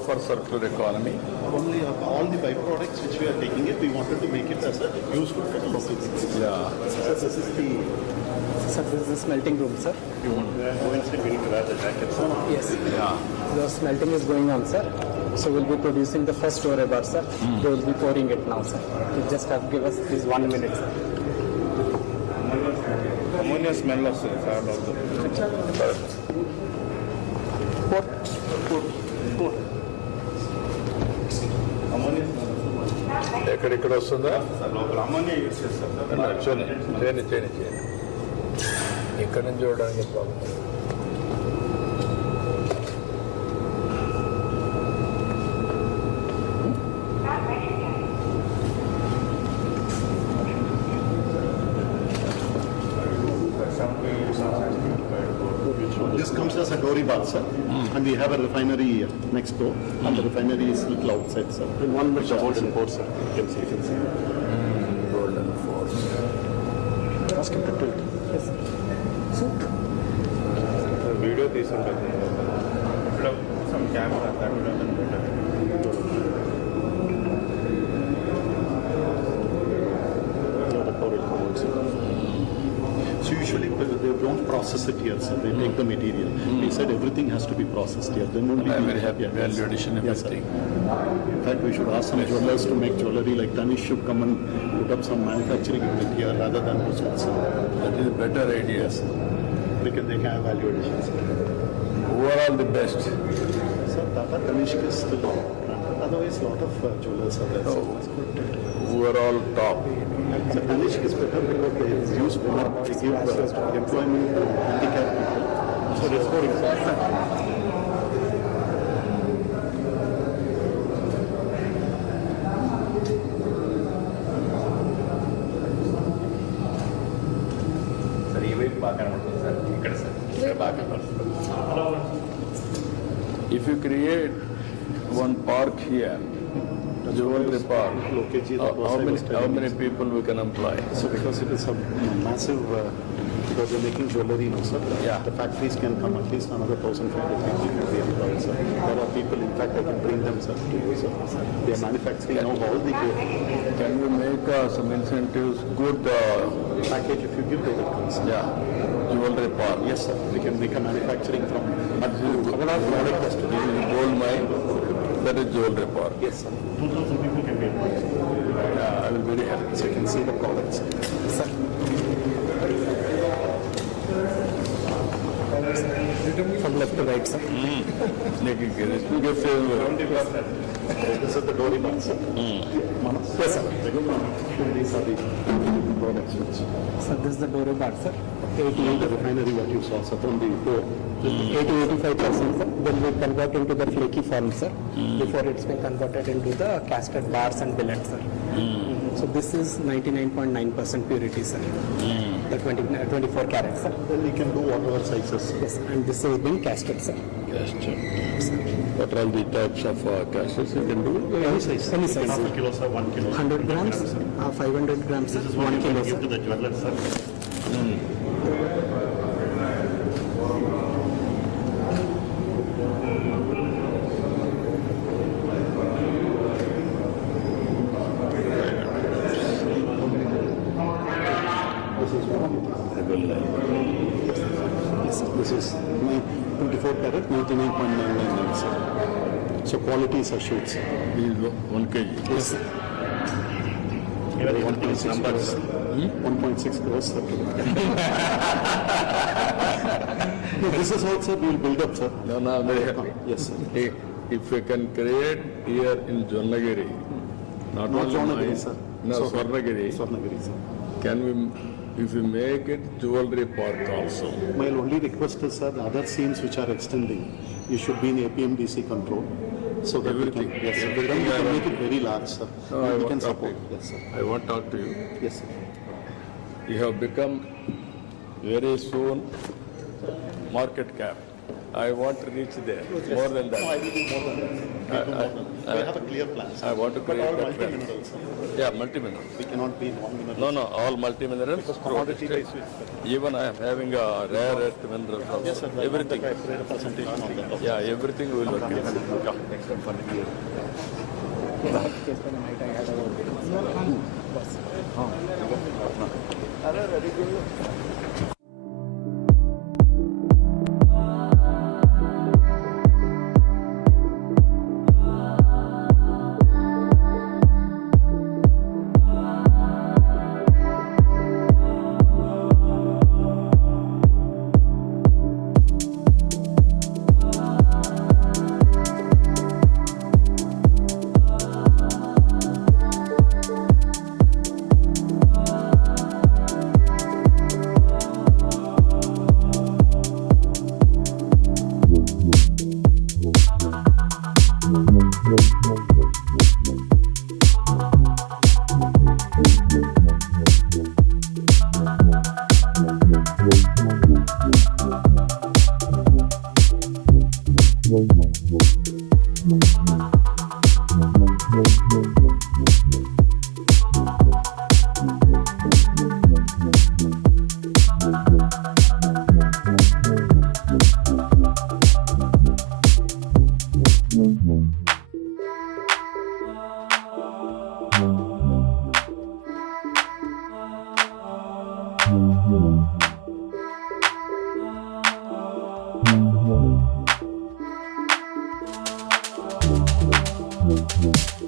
for circular economy. Only all the byproducts which we are taking it, we wanted to make it as a useful for the local people. Yeah. So this is the. Sir, this is the smelting room, sir. You want to go inside? We need to wear the jackets. Yes. Yeah. The smelting is going on, sir. So we'll be producing the first ore bar, sir. They will be pouring it now, sir. You just have to give us this 1 minute, sir. Ammonia smell వస్తుంది sir ఎక్కడెక్కడ వస్తుందా local ammonia use చేస్తారు sir. చేయని ఇక్కడ నుంచి చూడడానికి problem. This comes as a dory bar, sir. And we have a refinery next door. And the refinery is little outside, sir. In one which is golden port, sir. You can see. Golden Force. Ask him to tilt. Yes, sir. Video తీసుంటుంది ఇక్కడ some camera that would have better So usually they don't process it here, sir. They take the material. We said everything has to be processed here. Then only I'm we- very happy. Yeah, Value addition, Yes, sir. everything. In fact, we should ask some jewelers to make jewelry like Tanish should come and put up some manufacturing unit here rather than to Switzerland. That is a better idea. Because they can have value addition, sir. Who are all the best? Sir, Tata Tanishq is still on. Otherwise, a lot of jewelers are there. sir. Who are all top? So Tanishq is better because they use more. They give employment to handicapped people. So that's more important. Sir ఈ వైపు బాగానే ఉంటుంది sir ఇక్కడ sir ఇక్కడ బాగా If you create one park here, jewelry park, Lokeji, the boss how I many, was telling how many people we can employ? So because it is a massive, because they're making jewelry now, sir. Yeah. The factories can come at least another 1,500 people can be employed, sir. There are people, in fact, I can bring them, sir, to you, sir. They are manufacturing now all the Can we make some incentives, good, package if you give, they will come, sir. yeah, jewelry park? Yes, sir. We can make a manufacturing from our product has to be. This is gold mine, that is jewelry park. Yes, sir. 2,000 people can be employed. Yeah, I will very happy. So you can see the products. Sir. From left to right, sir. Making it. This This is the dory bar, sir. Yes, sir. These are the products which. So this is the Doro bar, sir. The refinery what you saw, sir, from the door. 80-85%, sir. Then we convert into the flaky form, sir. Before it's been converted into the casted bars and billets, sir. So this is 99.9% purity, sir. The 24 carat, sir. Then we can do whatever sizes. Yes, and this is being casted, sir. What are all the types of castles you can do? Any size. Any You can size. half a kilo, sir, 1 kilo. 100 grams, 500 grams, This is 1 what you kilo, can give sir. to the jeweler, sir. This is one. This is 24 carat, 99.999, sir. So quality is assured, sir. This is 1 kg. Yes, sir. 1.6 crores. 1.6 crores, sir. No, this is also we will build up, sir. No, I'm very happy. Yes, sir. If we can create here in Jonnagiri, not Not only Jonnagiri, mine, sir. no, So- Swarnagiri, Swarnagiri, sir. can we, if we make it jewelry park also? My only request is, sir, the other scenes which are extending, you should be in APMDC control. So that Everything. we can, yes, sir. Everything Then we I can want. make it very large, sir. No, I And we want can to support. update. Yes, sir. I want to talk to you. Yes, sir. You have become very soon market cap. I want to reach there, more than No, I that. will do more than that, sir. We do more than that. We have a clear plan, sir. I want to But create all that plan. multi-minerals, sir. Yeah, multi-minerals. We cannot be non-minerals. No, all multi-minerals. Commodity based. Even I am having a rare earth minerals also. Yes, sir. Everything. Representation of that. Yeah, everything will work. Yesterday night I had a bus. Mm-hmm.